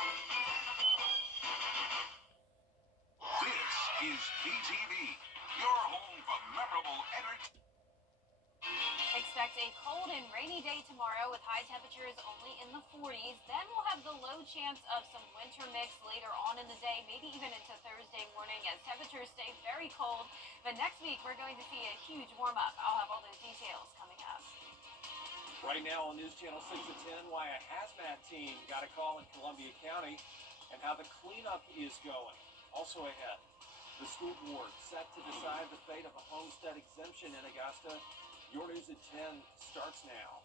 This is BTV, your home for memorable entertainment. Expect a cold and rainy day tomorrow with high temperatures only in the 40s. Then we'll have the low chance of some winter mix later on in the day, maybe even into Thursday morning as temperatures stay very cold. But next week, we're going to see a huge warm up. I'll have all those details coming up. Right now on News Channel 6 at 10, why a hazmat team got a call in Columbia County and how the cleanup is going. Also ahead, the school board set to decide the fate of a homestead exemption in Augusta. Your News at 10 starts now.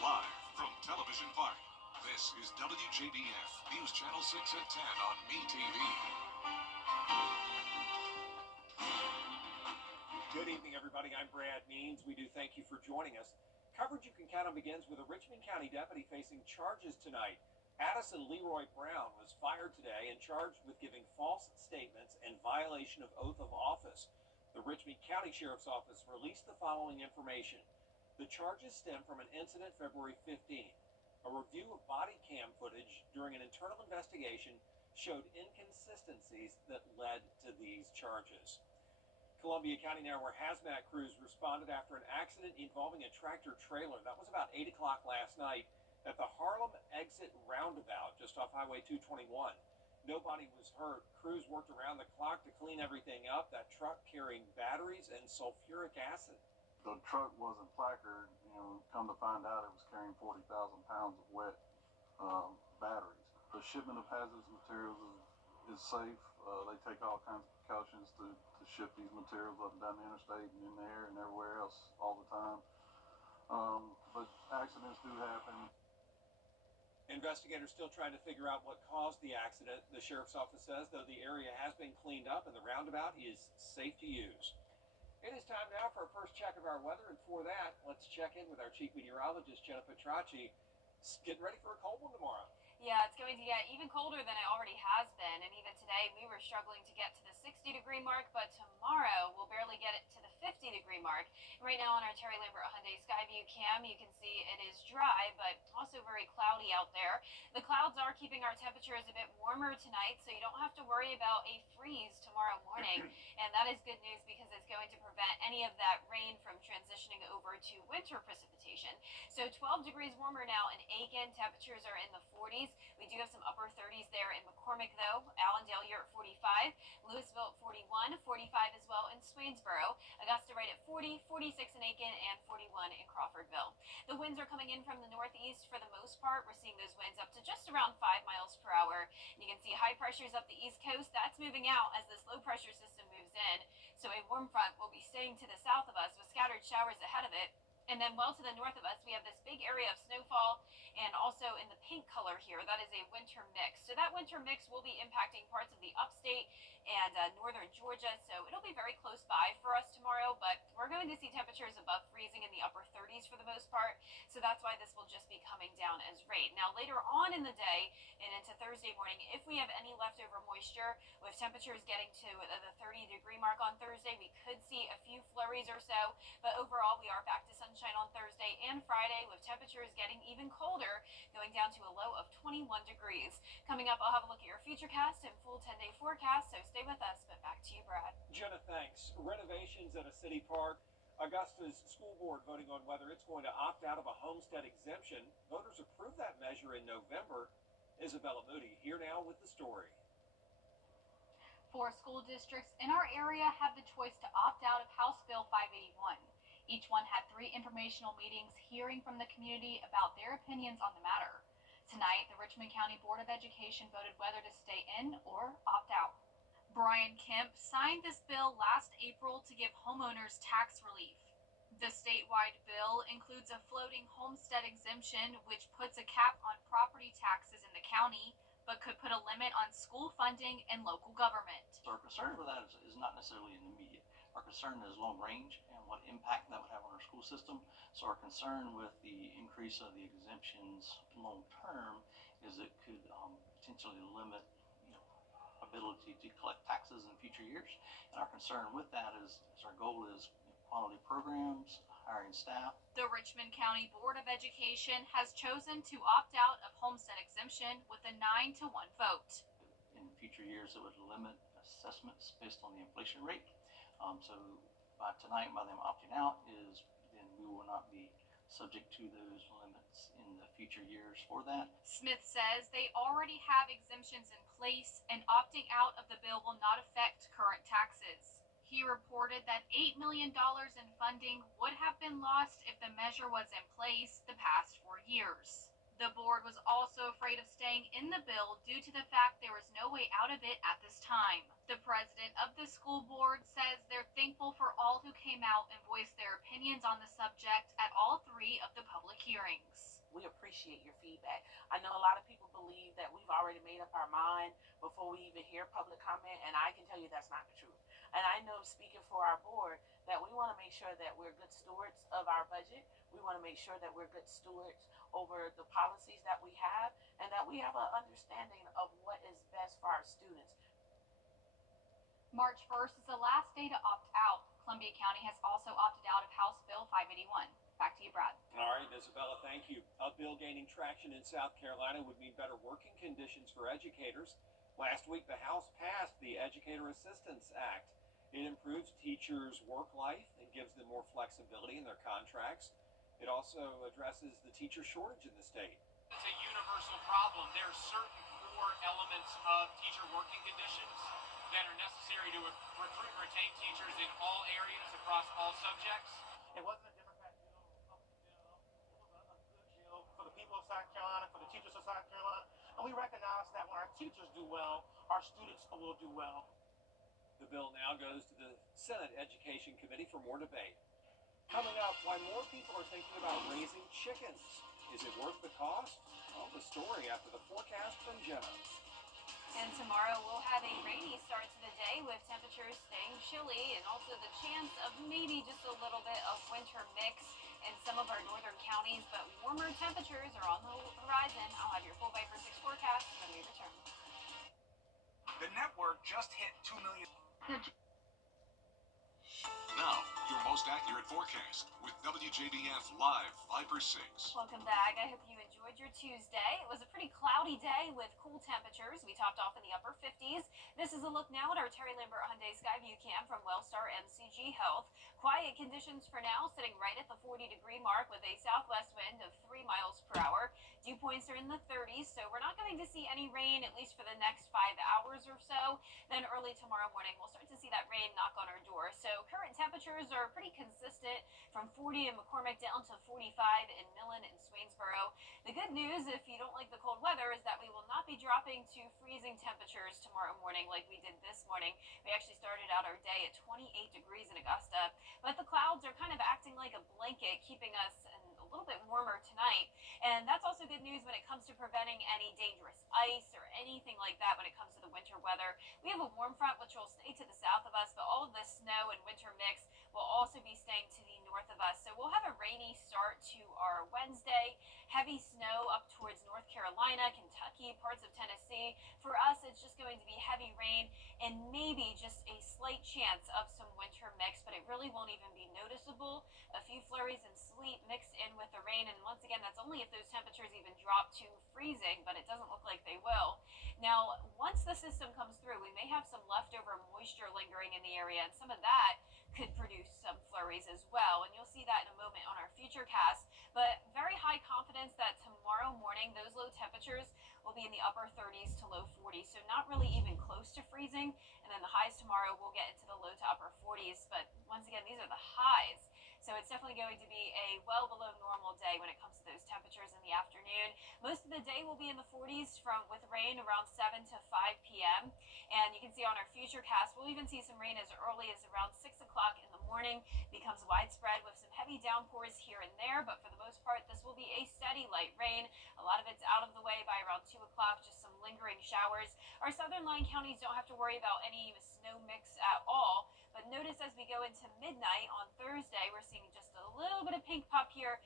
Live from Television Park, this is WJBF, News Channel 6 at 10 on MeTV. Good evening, everybody. I'm Brad Means. We do thank you for joining us. Coverage you can count on begins with a Richmond County deputy facing charges tonight. Addison Leroy Brown was fired today and charged with giving false statements and violation of oath of office. The Richmond County Sheriff's Office released the following information. The charges stem from an incident February 15th. A review of body cam footage during an internal investigation showed inconsistencies that led to these charges. Columbia County now, where hazmat crews responded after an accident involving a tractor trailer. That was about 8 o'clock last night at the Harlem exit roundabout just off Highway 221. Nobody was hurt. Crews worked around the clock to clean everything up. That truck carrying batteries and sulfuric acid. The truck wasn't placarded. Come to find out it was carrying 40,000 pounds of wet batteries. The shipment of hazardous materials is safe. They take all kinds of precautions to ship these materials up and down the interstate and in the air and everywhere else all the time. But accidents do happen. Investigators still trying to figure out what caused the accident. The sheriff's office says, though, the area has been cleaned up and the roundabout is safe to use. It is time now for a first check of our weather, and for that, let's check in with our chief meteorologist, Jenna Petracci. Getting ready for a cold one tomorrow. Yeah, it's going to get even colder than it already has been. And even today, we were struggling to get to the 60-degree mark, but tomorrow we'll barely get it to the 50-degree mark. Right now on our Terry Lambert Hyundai Skyview cam, you can see it is dry, but also very cloudy out there. The clouds are keeping our temperatures a bit warmer tonight, so you don't have to worry about a freeze tomorrow morning. And that is good news because it's going to prevent any of that rain from transitioning over to winter precipitation. So 12 degrees warmer now in Aiken. Temperatures are in the 40s. We do have some upper 30s there in McCormick, though. Allendale, you're at 45. Louisville at 41, 45 as well in Swainsboro. Augusta right at 40, 46 in Aiken, and 41 in Crawfordville. The winds are coming in from the northeast for the most part. We're seeing those winds up to just around 5 miles per hour. You can see high pressures up the east coast. That's moving out as this low pressure system moves in. So a warm front will be staying to the south of us with scattered showers ahead of it. And then well to the north of us, we have this big area of snowfall, and also in the pink color here, that is a winter mix. So that winter mix will be impacting parts of the upstate and northern Georgia, so it'll be very close by for us tomorrow, but we're going to see temperatures above freezing in the upper 30s for the most part, so that's why this will just be coming down as rain. Now later on in the day and into Thursday morning, if we have any leftover moisture, with temperatures getting to the 30-degree mark on Thursday, we could see a few flurries or so, but overall we are back to sunshine on Thursday and Friday, with temperatures getting even colder, going down to a low of 21 degrees. Coming up, I'll have a look at your futurecast and full 10-day forecast, so stay with us. But back to you, Brad. Jenna, thanks. Renovations at a city park. Augusta's school board voting on whether it's going to opt out of a homestead exemption. Voters approved that measure in November. Isabella Moody here now with the story. 4 school districts in our area have the choice to opt out of House Bill 581. Each one had 3 informational meetings hearing from the community about their opinions on the matter. Tonight, the Richmond County Board of Education voted whether to stay in or opt out. Brian Kemp signed this bill last April to give homeowners tax relief. The statewide bill includes a floating homestead exemption, which puts a cap on property taxes in the county, but could put a limit on school funding and local government. Our concern with that is not necessarily in the immediate. Our concern is long range and what impact that would have on our school system. So our concern with the increase of the exemptions long term is it could potentially limit ability to collect taxes in future years. And our concern with that is our goal is quality programs, hiring staff. The Richmond County Board of Education has chosen to opt out of homestead exemption with a 9-1 vote. In future years, it would limit assessments based on the inflation rate. So by tonight, by them opting out, then we will not be subject to those limits in the future years for that. Smith says they already have exemptions in place and opting out of the bill will not affect current taxes. He reported that $8 million in funding would have been lost if the measure was in place the past 4 years. The board was also afraid of staying in the bill due to the fact there was no way out of it at this time. The president of the school board says they're thankful for all who came out and voiced their opinions on the subject at all 3 of the public hearings. We appreciate your feedback. I know a lot of people believe that we've already made up our mind before we even hear public comment, and I can tell you that's not the truth. And I know, speaking for our board, that we want to make sure that we're good stewards of our budget. We want to make sure that we're good stewards over the policies that we have, and that we have an understanding of what is best for our students. March 1st is the last day to opt out. Columbia County has also opted out of House Bill 581. Back to you, Brad. All right, Isabella, thank you. A bill gaining traction in South Carolina would mean better working conditions for educators. Last week, the House passed the Educator Assistance Act. It improves teachers' work life and gives them more flexibility in their contracts. It also addresses the teacher shortage in the state. It's a universal problem. There are certain core elements of teacher working conditions that are necessary to recruit and retain teachers in all areas across all subjects. It wasn't a Democrat bill, a Republican bill. It was a good bill for the people of South Carolina, for the teachers of South Carolina. And we recognize that when our teachers do well, our students will do well. The bill now goes to the Senate Education Committee for more debate. Coming up, why more people are thinking about raising chickens. Is it worth the cost? Well, the story after the forecast from Jenna. And tomorrow we'll have a rainy start to the day with temperatures staying chilly and also the chance of maybe just a little bit of winter mix in some of our northern counties, but warmer temperatures are on the horizon. I'll have your full Viper 6 forecast when we return. The network just hit 2 million. Now, your most accurate forecast with WJBF Live Viper 6. Welcome back. I hope you enjoyed your Tuesday. It was a pretty cloudy day with cool temperatures. We topped off in the upper 50s. This is a look now at our Terry Lambert Hyundai Skyview cam from Wellstar MCG Health. Quiet conditions for now, sitting right at the 40-degree mark with a southwest wind of 3 miles per hour. Dew points are in the 30s, so we're not going to see any rain at least for the next 5 hours or so. Then early tomorrow morning, we'll start to see that rain knock on our door. So current temperatures are pretty consistent from 40 in McCormick down to 45 in Millen and Swainsboro. The good news, if you don't like the cold weather, is that we will not be dropping to freezing temperatures tomorrow morning like we did this morning. We actually started out our day at 28 degrees in Augusta, but the clouds are kind of acting like a blanket, keeping us a little bit warmer tonight. And that's also good news when it comes to preventing any dangerous ice or anything like that when it comes to the winter weather. We have a warm front which will stay to the south of us, but all of the snow and winter mix will also be staying to the north of us. So we'll have a rainy start to our Wednesday. Heavy snow up towards North Carolina, Kentucky, parts of Tennessee. For us, it's just going to be heavy rain and maybe just a slight chance of some winter mix, but it really won't even be noticeable. A few flurries and sleet mixed in with the rain, and once again, that's only if those temperatures even drop to freezing, but it doesn't look like they will. Now, once the system comes through, we may have some leftover moisture lingering in the area, and some of that could produce some flurries as well, and you'll see that in a moment on our future cast. But very high confidence that tomorrow morning those low temperatures will be in the upper 30s to low 40s, so not really even close to freezing. And then the highs tomorrow will get into the low to upper 40s, but once again, these are the highs. So it's definitely going to be a well below normal day when it comes to those temperatures in the afternoon. Most of the day will be in the 40s with rain around 7 to 5 p.m. And you can see on our future cast, we'll even see some rain as early as around 6 o'clock in the morning. Becomes widespread with some heavy downpours here and there, but for the most part, this will be a steady light rain. A lot of it's out of the way by around 2 o'clock, just some lingering showers. Our southern line counties don't have to worry about any snow mix at all. But notice as we go into midnight on Thursday, we're seeing just a little bit of pink pop here.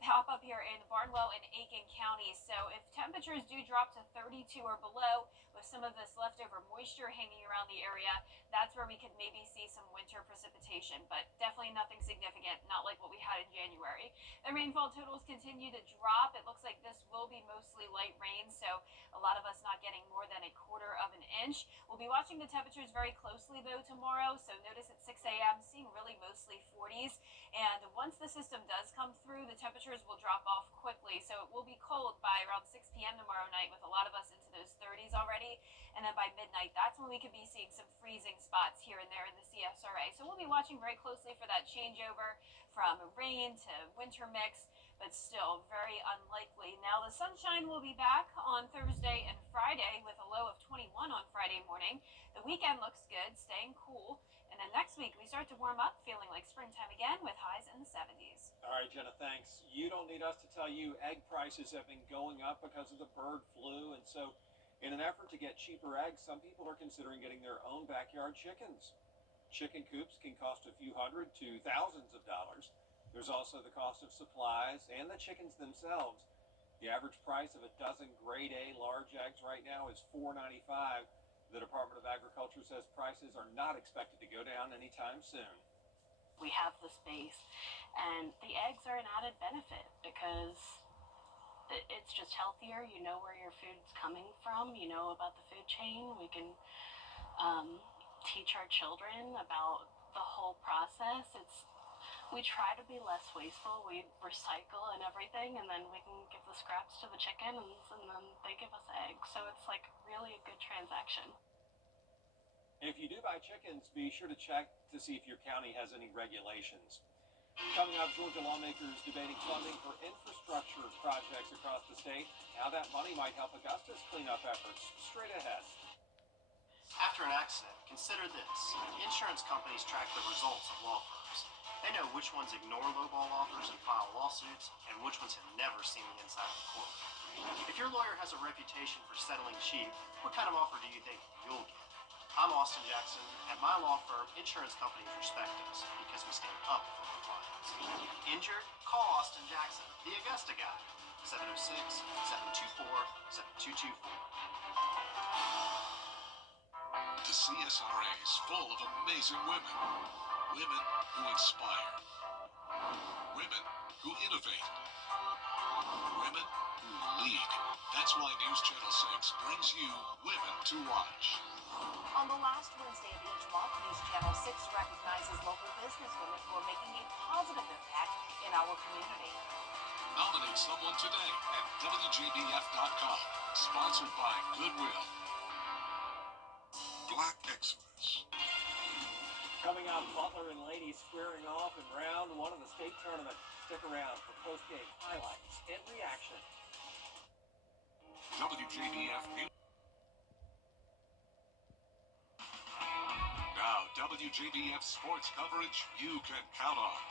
pop up here in Barnwell and Aiken counties. So if temperatures do drop to 32 or below, with some of this leftover moisture hanging around the area, that's where we could maybe see some winter precipitation, but definitely nothing significant, not like what we had in January. The rainfall totals continue to drop. It looks like this will be mostly light rain, so a lot of us not getting more than 1/4 of an inch. We'll be watching the temperatures very closely though tomorrow, so notice at 6 a.m. seeing really mostly 40s, and once the system does come through, the temperatures will drop off quickly, so it will be cold by around 6 p.m. tomorrow night, with a lot of us into those 30s already, and then by midnight, that's when we could be seeing some freezing spots here and there in the CSRA. So we'll be watching very closely for that changeover from rain to winter mix, but still very unlikely. Now the sunshine will be back on Thursday and Friday with a low of 21 on Friday morning. The weekend looks good, staying cool. And then next week we start to warm up, feeling like springtime again with highs in the 70s. All right, Jenna, thanks. You don't need us to tell you egg prices have been going up because of the bird flu. And so in an effort to get cheaper eggs, some people are considering getting their own backyard chickens. Chicken coops can cost a few hundred to thousands of dollars. There's also the cost of supplies and the chickens themselves. The average price of a dozen grade A large eggs right now is $4.95. The Department of Agriculture says prices are not expected to go down anytime soon. We have the space, and the eggs are an added benefit because it's just healthier. You know where your food's coming from. You know about the food chain. We can teach our children about the whole process. We try to be less wasteful. We recycle and everything, and then we can give the scraps to the chickens, and then they give us eggs. So it's like really a good transaction. If you do buy chickens, be sure to check to see if your county has any regulations. Coming up, Georgia lawmakers debating funding for infrastructure projects across the state. How that money might help Augusta's cleanup efforts. Straight ahead. After an accident, consider this. Insurance companies track the results of law firms. They know which ones ignore lowball offers and file lawsuits, and which ones have never seen the inside of the courtroom. If your lawyer has a reputation for settling cheap, what kind of offer do you think you'll get? I'm Austin Jackson. At my law firm, insurance companies respect us because we stand up for our clients. Injured? Call Austin Jackson, the Augusta guy. 706-724-7224. The CSRA is full of amazing women. Women who inspire. Women who innovate. Women who lead. That's why News Channel 6 brings you Women to Watch. On the last Wednesday of each month, News Channel 6 recognizes local businesswomen who are making a positive impact in our community. Nominate someone today at WJBF.com. Sponsored by Goodwill. Black Excellence. Coming up, Butler and ladies squaring off in round one of the state tournament. Stick around for post-game highlights and reaction. WJBF News. Now, WJBF sports coverage you can count on.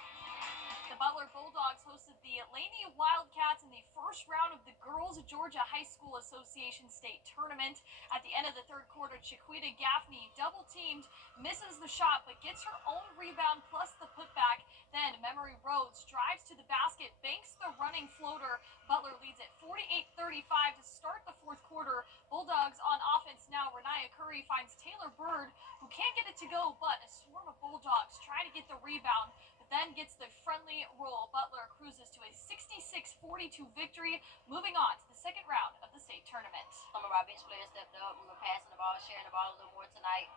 The Butler Bulldogs hosted the Laney Wildcats in the first round of the Girls Georgia High School Association State Tournament. At the end of the third quarter, Chiquita Gaffney double-teamed, misses the shot, but gets her own rebound plus the putback. Then Memory Rhodes drives to the basket, banks the running floater. Butler leads at 48-35 to start the fourth quarter. Bulldogs on offense now. Renaya Curry finds Taylor Bird, who can't get it to go, but a swarm of Bulldogs try to get the rebound, but then gets the friendly roll. Butler cruises to a 66-42 victory, moving on to the second round of the state tournament. Some of our bench players stepped up. We were passing the ball, sharing the ball a little more tonight,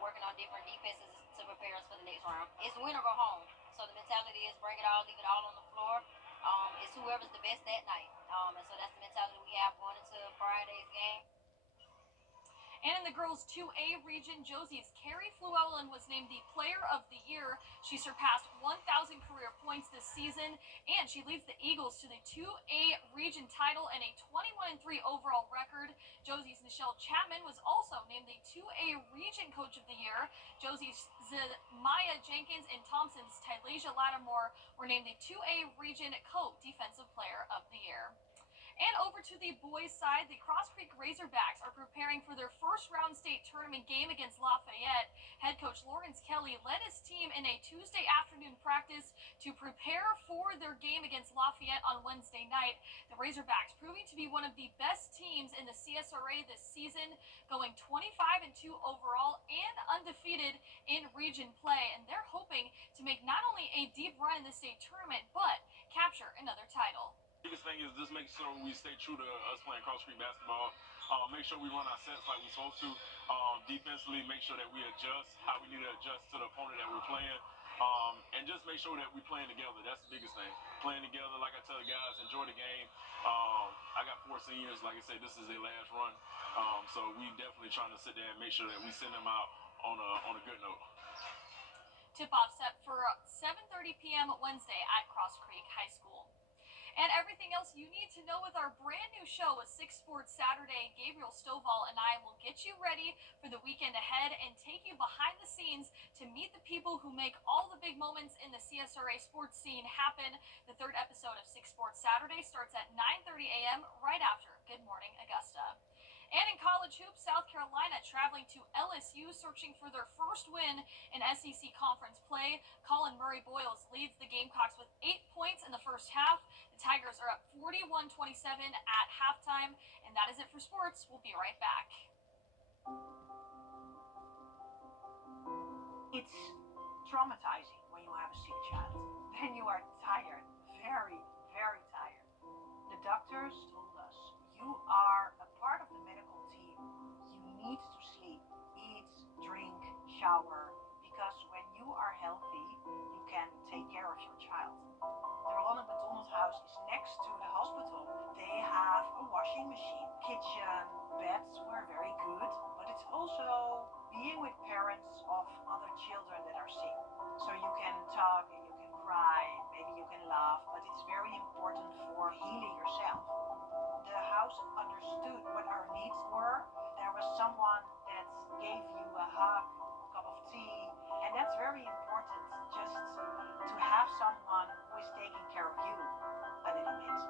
working on different defenses to prepare us for the next round. It's win or go home. So the mentality is bring it all, leave it all on the floor. It's whoever's the best that night. And so that's the mentality we have going into Friday's game. And in the girls' 2A region, Josie's Carrie Fluellen was named the Player of the Year. She surpassed 1,000 career points this season, and she leads the Eagles to the 2A region title and a 21-3 overall record. Josie's Nichelle Chapman was also named the 2A region Coach of the Year. Josie's Maya Jenkins and Thompson's Tylasia Lattimore were named the 2A region Co-Defensive Player of the Year. And over to the boys' side, the Cross Creek Razorbacks are preparing for their first round state tournament game against Lafayette. Head coach Lawrence Kelly led his team in a Tuesday afternoon practice to prepare for their game against Lafayette on Wednesday night. The Razorbacks proving to be one of the best teams in the CSRA this season, going 25-2 overall and undefeated in region play. And they're hoping to make not only a deep run in the state tournament, but capture another title. Biggest thing is just make sure we stay true to us playing cross street basketball. Make sure we run our sets like we're supposed to. Defensively, make sure that we adjust how we need to adjust to the opponent that we're playing. And just make sure that we're playing together. That's the biggest thing. Playing together, like I tell the guys, enjoy the game. I got 4 seniors. Like I said, this is their last run. So we definitely trying to sit there and make sure that we send them out on a good note. Tip-off set for 7:30 p.m. Wednesday at Cross Creek High School. And everything else you need to know with our brand new show, A 6 Sports Saturday. Gabriel Stovall and I will get you ready for the weekend ahead and take you behind the scenes to meet the people who make all the big moments in the CSRA sports scene happen. The 3rd episode of 6 Sports Saturday starts at 9:30 a.m. right after Good Morning Augusta. And in college hoops, South Carolina traveling to LSU, searching for their first win in SEC conference play. Colin Murray-Boyles leads the Gamecocks with 8 points in the first half. The Tigers are up 41-27 at halftime. And that is it for sports. We'll be right back. It's traumatizing when you have a sick child. Then you are tired, very, very tired. The doctors told us, you are a part of the medical team. You need to sleep, eat, drink, shower, because when you are healthy, you can take care of your child. The Ronald McDonald House is next to the hospital. They have a washing machine, kitchen, beds were very good, but it's also being with parents of other children that are sick. So you can talk and you can cry, maybe you can laugh, but it's very important for healing yourself. The house understood what our needs were. There was someone that gave you a hug, a cup of tea, and that's very important, just to have someone who is taking care of you a little bit.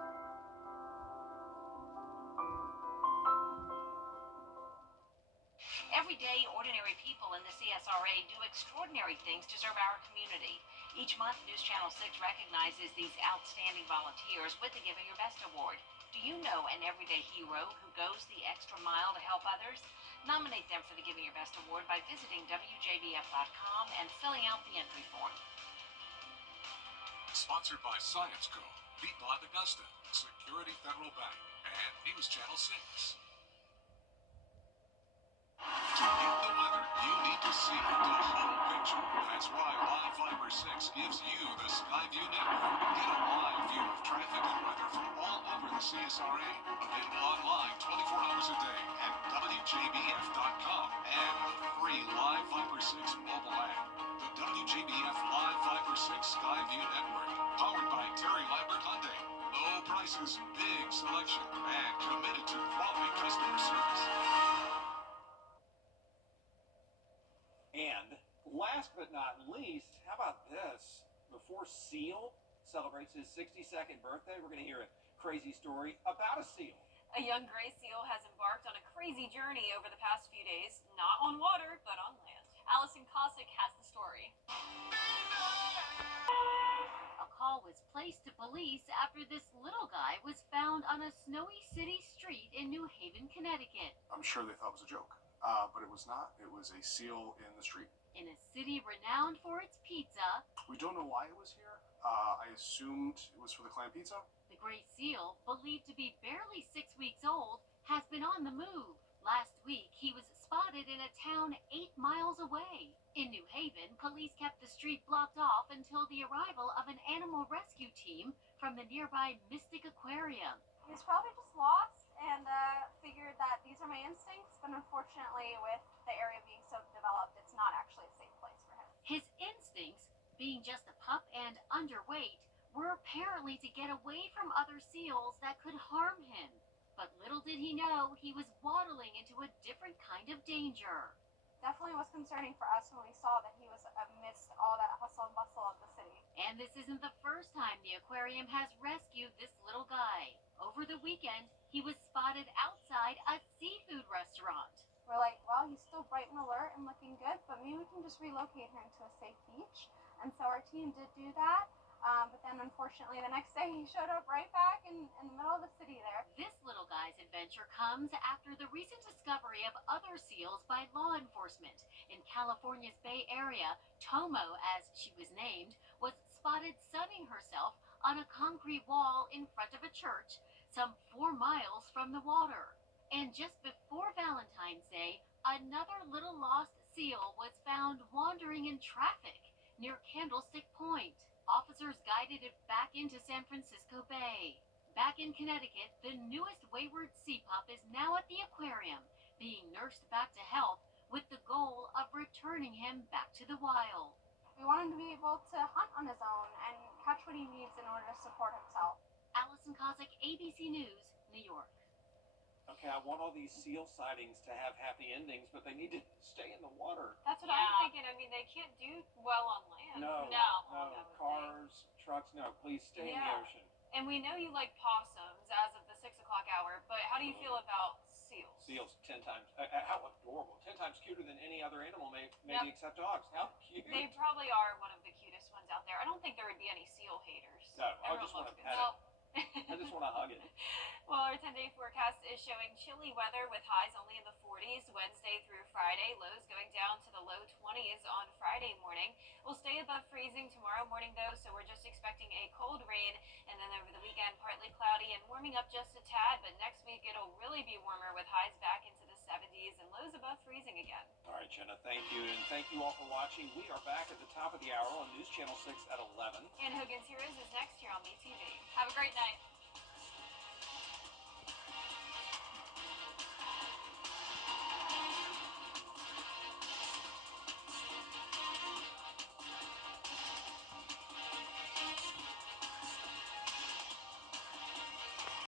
Every day, ordinary people in the CSRA do extraordinary things to serve our community. Each month, News Channel 6 recognizes these outstanding volunteers with the Giving Your Best Award. Do you know an everyday hero who goes the extra mile to help others? Nominate them for the Giving Your Best Award by visiting WJBF.com and filling out the entry form. Sponsored by Science Co., Piedmont Augusta, Security Federal Bank, and News Channel 6. To get the weather, you need to see the whole picture. That's why Live Fiber 6 gives you the Skyview network. Get a live view of traffic and weather from all over the CSRA. Available online 24 hours a day at WJBF.com and the free Live Fiber 6 mobile app. The WJBF Live Fiber 6 Skyview network, powered by Terry Lambert Hyundai. Low prices, big selection, and committed to quality customer service. And last but not least, how about this? Before Seal celebrates his 62nd birthday, we're going to hear a crazy story about a seal. A young gray seal has embarked on a crazy journey over the past few days, not on water, but on land. Allison Cossack has the story. A call was placed to police after this little guy was found on a snowy city street in New Haven, Connecticut. I'm sure they thought it was a joke. But it was not. It was a seal in the street. In a city renowned for its pizza. We don't know why it was here. I assumed it was for the clam pizza. The gray seal, believed to be barely 6 weeks old, has been on the move. Last week, he was spotted in a town 8 miles away. In New Haven, police kept the street blocked off until the arrival of an animal rescue team from the nearby Mystic Aquarium. He was probably just lost and figured that these are my instincts, but unfortunately with the area being so developed, it's not actually a safe place for him. His instincts, being just a pup and underweight, were apparently to get away from other seals that could harm him. But little did he know he was waddling into a different kind of danger. definitely was concerning for us when we saw that he was amidst all that hustle and bustle of the city. And this isn't the first time the aquarium has rescued this little guy. Over the weekend, he was spotted outside a seafood restaurant. We're like, well, he's still bright and alert and looking good, but maybe we can just relocate him to a safe beach. And so our team did do that. But then unfortunately the next day he showed up right back in the middle of the city there. This little guy's adventure comes after the recent discovery of other seals by law enforcement. In California's Bay Area, Tomo, as she was named, was spotted sunning herself on a concrete wall in front of a church some 4 miles from the water. And just before Valentine's Day, another little lost seal was found wandering in traffic near Candlestick Point. Officers guided it back into San Francisco Bay. Back in Connecticut, the newest wayward sea pup is now at the aquarium, being nursed back to health with the goal of returning him back to the wild. We want him to be able to hunt on his own and catch what he needs in order to support himself. Allison Cossack, ABC News, New York. Okay, I want all these seal sightings to have happy endings, but they need to stay in the water. That's what I'm thinking. I mean, they can't do well on land. No, cars, trucks, no, please stay in the ocean. And we know you like possums as of the 6 o'clock hour, but how do you feel about seals? Seals, 10 times, how adorable, 10 times cuter than any other animal, maybe except dogs. How cute. They probably are one of the cutest ones out there. I don't think there would be any seal haters. No, I just want to pet it. I just want to hug it. Well, our 10-day forecast is showing chilly weather with highs only in the 40s Wednesday through Friday. Lows going down to the low 20s on Friday morning. We'll stay above freezing tomorrow morning, though, so we're just expecting a cold rain. And then over the weekend, partly cloudy and warming up just a tad. But next week, it'll really be warmer with highs back into the 70s and lows above freezing again. All right, Jenna, thank you. And thank you all for watching. We are back at the top of the hour on News Channel 6 at 11. And Hogan's Heroes is next here on MeTV. Have a great night.